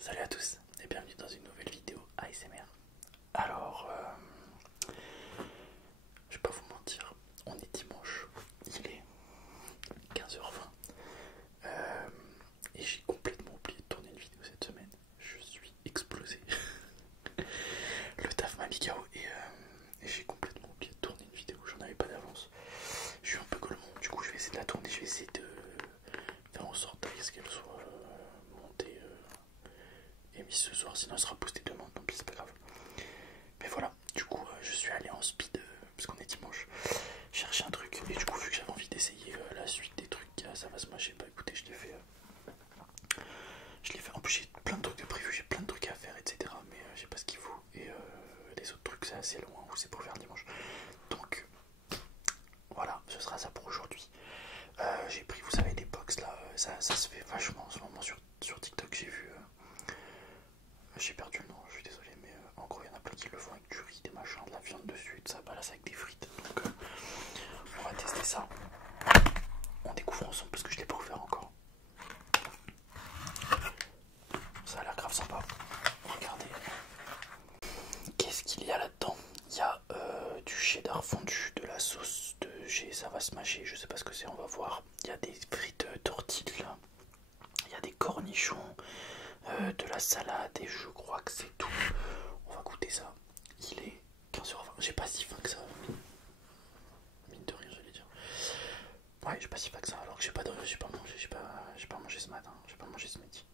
Salut à tous et bienvenue dans une nouvelle vidéo ASMR. Alors, je vais pas vous mentir, on est dimanche, il est 15h20 et j'ai complètement oublié de tourner une vidéo cette semaine. Je suis explosé. Le taf m'a mis KO et j'ai complètement oublié de tourner une vidéo, j'en avais pas d'avance. Je suis un peu golemon, du coup je vais essayer de la tourner, je vais essayer de faire en sorte qu'elle soit montée et mise ce soir, sinon elle sera postée demain, tant pis, c'est pas grave. Mais voilà, du coup je suis allé en speed parce qu'on est dimanche chercher un truc et du coup vu que j'avais envie d'essayer la suite des trucs ça va se mâcher, bah écoutez je l'ai fait en plus j'ai plein de trucs de prévu, j'ai plein de trucs à faire etc, mais je sais pas ce qu'il faut et les autres trucs c'est assez loin ou c'est pour faire dimanche, donc voilà, ce sera ça pour aujourd'hui. J'ai pris, vous savez, des box là, ça se fait vachement en ce moment sur TikTok, j'ai vu j'ai perdu le nom, je suis désolé, mais en gros il y en a plein qui le font avec du riz, des machins, de la viande dessus et tout ça, bah là c'est avec des frites, donc on va tester ça, on découvre ensemble parce que je l'ai pas ouvert encore. Ça a l'air grave sympa, regardez. Qu'est-ce qu'il y a là-dedans? Il y a du cheddar fondu, de la sauce de G, ça va se mâcher, je sais pas ce que c'est, on va voir. Il y a des frites tortillas, il y a des cornichons, de la salade et je crois que c'est tout. On va goûter ça. Il est 15h20, j'ai pas si faim que ça. Mine de rien, j'allais dire. Ouais, j'ai pas si faim que ça alors que j'ai pas mangé, j'ai pas mangé ce matin, j'ai pas mangé ce midi.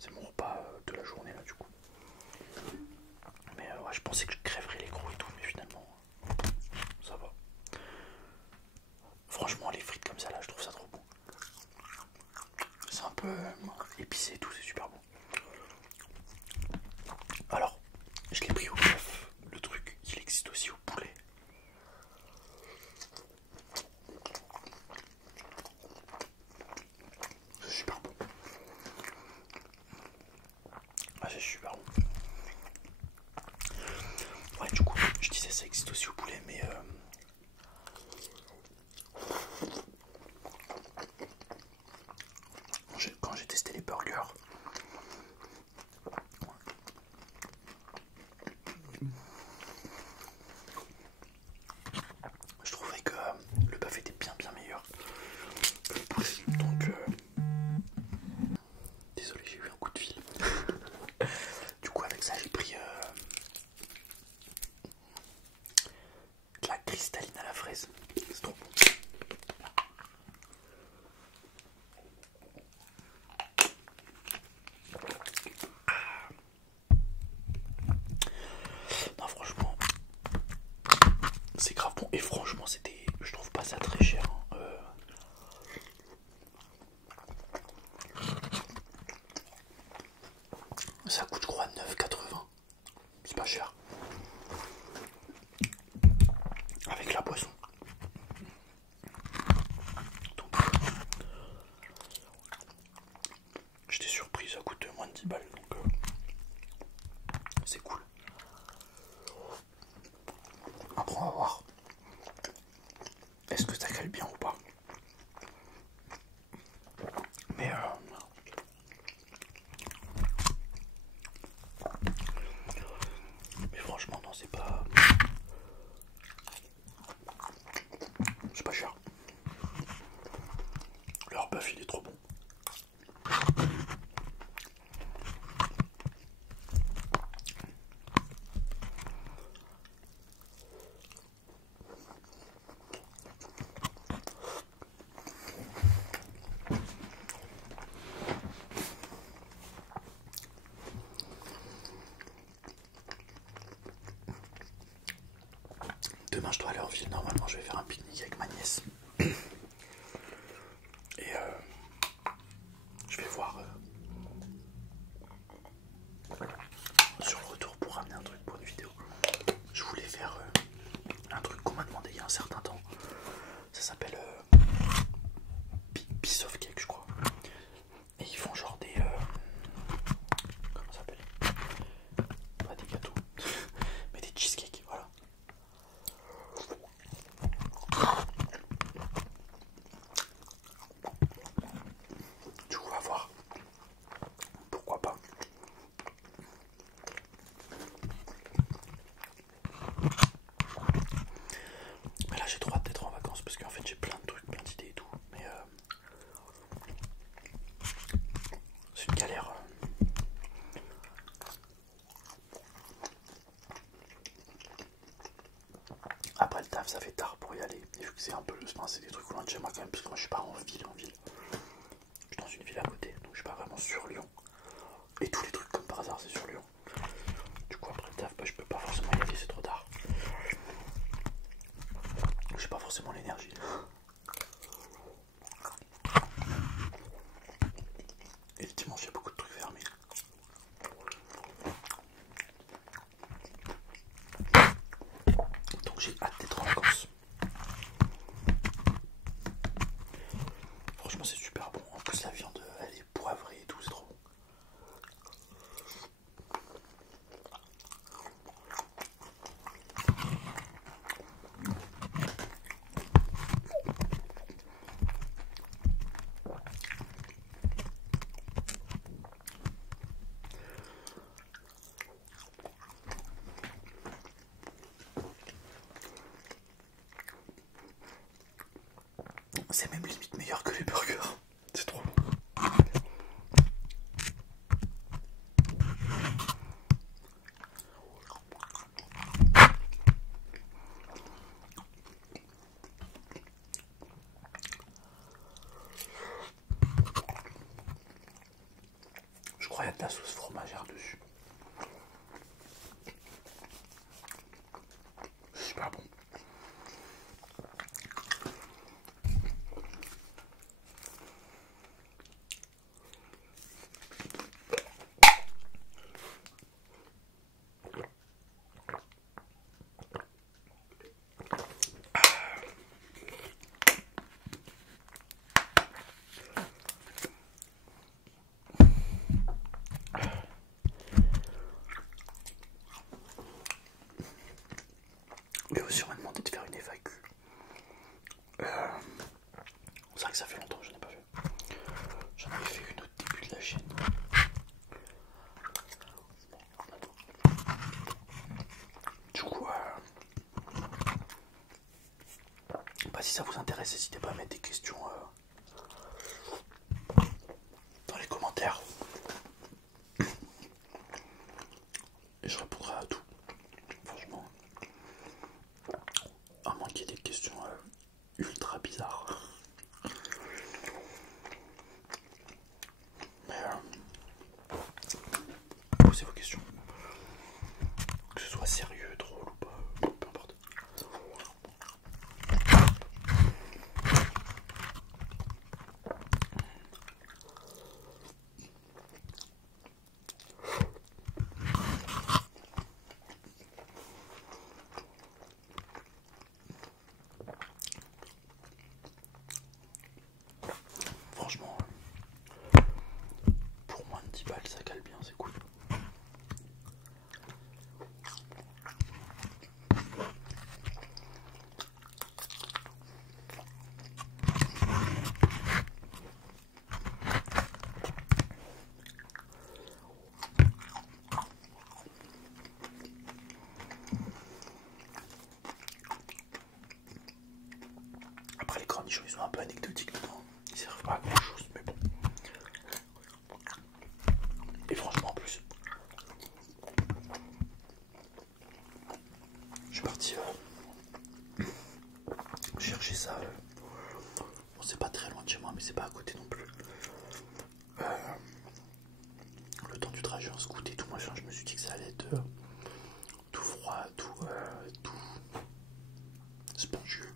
C'est mon repas de la journée là du coup. Mais ouais, je pensais que je crèverais les crocs et tout, mais finalement ça va. Franchement les frites comme ça là, je trouve ça trop bon. C'est un peu épicé et tout, c'est super bon. Alors, je l'ai pris au bœuf, le truc, il existe aussi au poulet. C'est super bon. Ah, c'est super bon. Ouais, du coup, je disais ça existe aussi au poulet, mais quand j'ai testé les burgers, je trouvais que le bœuf était bien meilleur que le poulet. Donc, désolé, j'ai eu un coup de fil. Du coup, avec ça, j'ai pris de la cristalline à la fraise. C'est trop bon. Non, franchement, c'est grave bon. Et franchement, je trouve pas ça très cher. Hein. Ça coûte, je crois, 9,80. C'est pas cher. Avec la boisson. Donc, j'étais surpris, ça coûte moins de 10 balles. Donc, c'est cool. Après, on va voir. Est-ce que ça cale bien ou pas? Mais franchement, non, c'est pas cher. Leur bœuf, il est trop bon. Demain, je dois aller en ville. Normalement, je vais faire un pique-nique avec ma nièce. Et je vais voir sur le retour pour ramener un truc pour une vidéo. Je voulais faire un truc qu'on m'a demandé il y a un certain temps. Ça s'appelle Piece of Cake, je crois. Et ils font genre des... comment ça s'appelle? Pas des gâteaux, mais des cheesecakes, voilà. Du coup, on va voir. Pourquoi pas. c'est un peu, enfin, c'est des trucs loin de chez moi quand même, parce que moi je suis pas en ville, Je suis dans une ville à côté, donc je suis pas vraiment sur Lyon. Et tous les trucs comme par hasard c'est sur Lyon. Du coup après le taf, bah, je peux pas forcément y aller, c'est trop tard. J'ai pas forcément l'énergie. Et le dimanche il y a beaucoup de trucs fermés. Donc j'ai hâte d'être en vacances. Franchement c'est super bon. En plus la viande elle est poivrée et tout, c'est trop bon. C'est même limite meilleur que les burgers. C'est trop bon. Je crois qu'il y a de la sauce fromagère dessus. C'est super bon. Mais aussi on m'a demandé de faire une FAQ. C'est vrai que ça fait longtemps que je n'ai pas fait. J'en avais fait une au début de la chaîne. Du coup, bah, si ça vous intéresse, n'hésitez pas à mettre des questions dans les commentaires. Et je répondrai à tout. Franchement. À moins qu'il y ait des questions ultra bizarres. Mais posez vos questions. Que ce soit sérieux, drôle ou pas, peu importe. Franchement, pour moins de 10 balles, ça cale bien, c'est cool. Après les cornichons ils sont un peu anecdotiques dedans. Ils servent pas à grand chose mais bon. Et franchement en plus je suis parti chercher ça. Bon c'est pas très loin de chez moi mais c'est pas à côté non plus. Le temps du trajet en scoot et tout machin, je me suis dit que ça allait être tout froid, tout spongieux.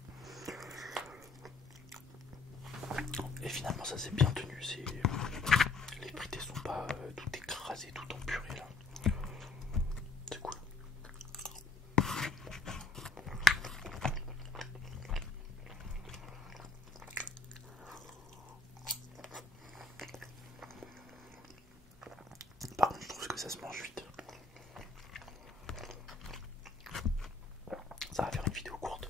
Et finalement ça s'est bien tenu, les frites sont pas tout écrasées, tout empurées là. C'est cool. Par contre je trouve que ça se mange vite. Ça va faire une vidéo courte.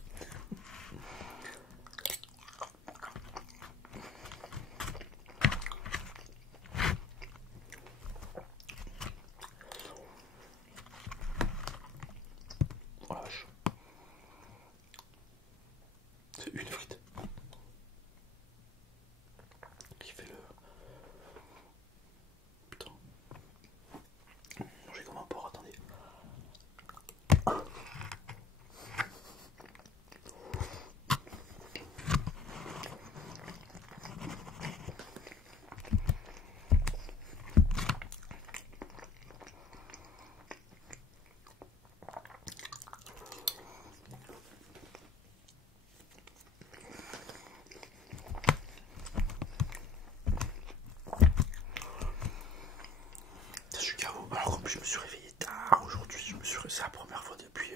plus, je me suis réveillé tard aujourd'hui. C'est la première fois depuis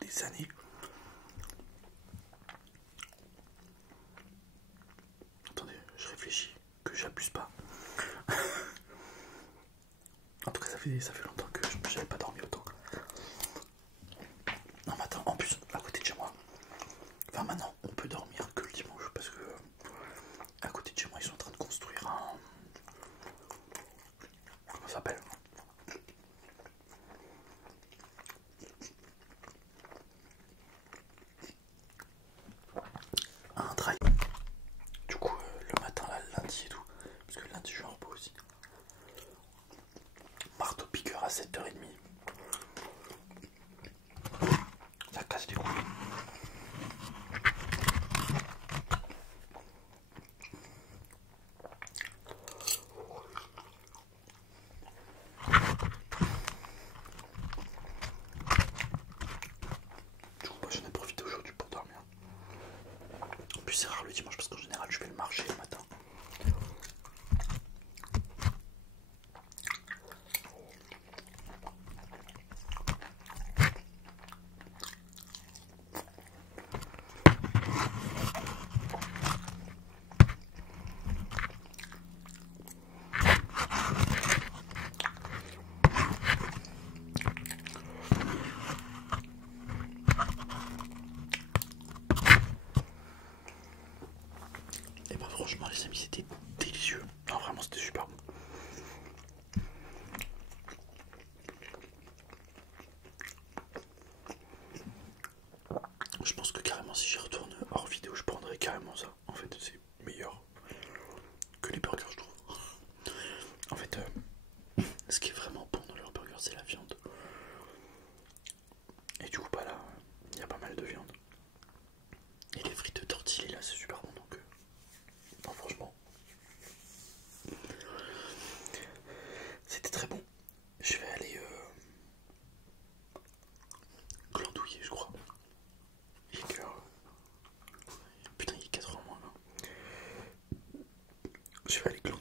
des années. Attendez, je réfléchis, que j'abuse pas. En tout cas, ça fait longtemps que j'avais pas dormi autant. Non, mais attends, en plus, à côté de chez moi, enfin maintenant, on peut dormir que le dimanche parce que à côté de chez moi, ils sont en train de construire un. Comment ça s'appelle? Un drive. Du coup, le matin, là, le lundi et tout, parce que le lundi, je suis en repos aussi. Marteau piqueur à 7h30. Ça casse les couilles. Du coup, moi, j'en ai profité aujourd'hui pour dormir. En plus, c'est rare le dimanche parce qu'en général, je fais le marché le matin. Et bah, franchement, les amis, c'était délicieux. Non, vraiment, c'était super bon. Je pense que carrément si j'y retourne hors vidéo je prendrais carrément ça. En fait c'est meilleur que les burgers je trouve. En fait ce qui est vraiment bon dans leurs burgers c'est la viande. Et du coup bah là il y a pas mal de viande. Et les frites de tortillés là c'est super bon donc non franchement c'était très bon. Je vais aller glandouiller je crois. Il est quelle heure? Putain il est 4h moins là. Je vais aller glandouiller.